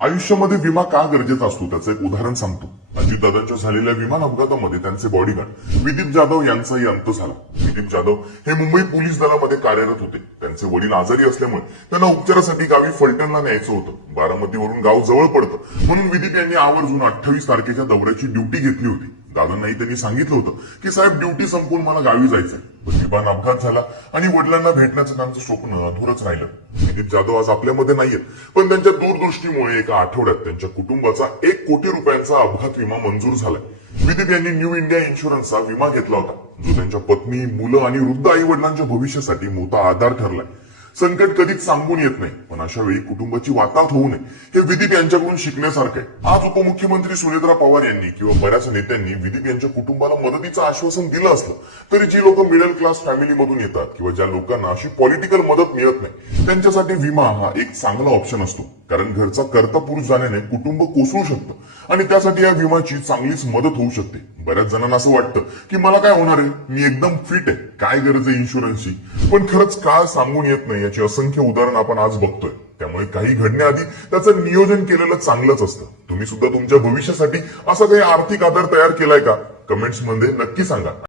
आयुष्यामध्ये विमा का गरजेचा असतो त्याचं एक उदाहरण सांगतो. अजितदादांच्या झालेल्या विमान अपघातामध्ये त्यांचे बॉडीगार्ड विदीप जाधव यांचाही अंत झाला. विदीप जाधव हे मुंबई पोलीस दलामध्ये कार्यरत होते. त्यांचे वडील आजारी असल्यामुळे त्यांना उपचारासाठी गावी फलटणला न्यायचं होतं. बारामतीवरून गाव जवळ पडतं म्हणून विदीप यांनी आवर्जून 28 तारखेच्या दौऱ्याची ड्युटी घेतली होती. दादांनाही त्यांनी सांगितलं होतं की साहेब ड्युटी संपून मला गावी जायचंय. पण विमान अपघात झाला आणि वडिलांना भेटण्याचं त्यांचं स्वप्न अधुरच राहिलं. विदीप जाधव आज आपल्यामध्ये नाहीयेत, पण त्यांच्या दूरदृष्टीमुळे एका आठवड्यात त्यांच्या कुटुंबाचा 1 कोटी रुपयांचा अपघात विमा मंजूर झालाय. विदीप यांनी न्यू इंडिया इन्शुरन्सचा विमा घेतला होता, जो त्यांच्या पत्नी, मुलं आणि वृद्ध आई वडिलांच्या भविष्यासाठी मोठा आधार ठरलाय. संकट कधीच सांगून येत नाही, पण अशा वेळी कुटुंबाची वाताहत होऊ नये हे विदीप यांच्याकडून शिकण्यासारखं आहे. आज उपमुख्यमंत्री सुनेत्रा पवार यांनी किंवा बऱ्याच नेत्यांनी विदीप यांच्या कुटुंबाला मदतीचं आश्वासन दिलं असलं तरी जी लोक मिडल क्लास फॅमिली मधून येतात किंवा ज्या लोकांना अशी पॉलिटिकल मदत मिळत नाही त्यांच्यासाठी विमा हा एक चांगला ऑप्शन असतो. कारण घरचा कर्ता पुरुष जाण्याने कुटुंब कोसळू शकतं आणि त्यासाठी या विमाची चांगलीच मदत होऊ शकते. बऱ्याच जणांना असं वाटतं की मला काय होणार आहे, मी एकदम फिट आहे, काय गरज आहे इन्शुरन्सची. पण खरंच काळ सांगून येत नाही याची असंख्य उदाहरणं आपण आज बघतोय. त्यामुळे काही घडण्याआधी त्याचं नियोजन केलेलं चांगलंच असतं. तुम्ही सुद्धा तुमच्या भविष्यासाठी असा काही आर्थिक आधार तयार केलाय का? कमेंट्स मध्ये नक्की सांगा.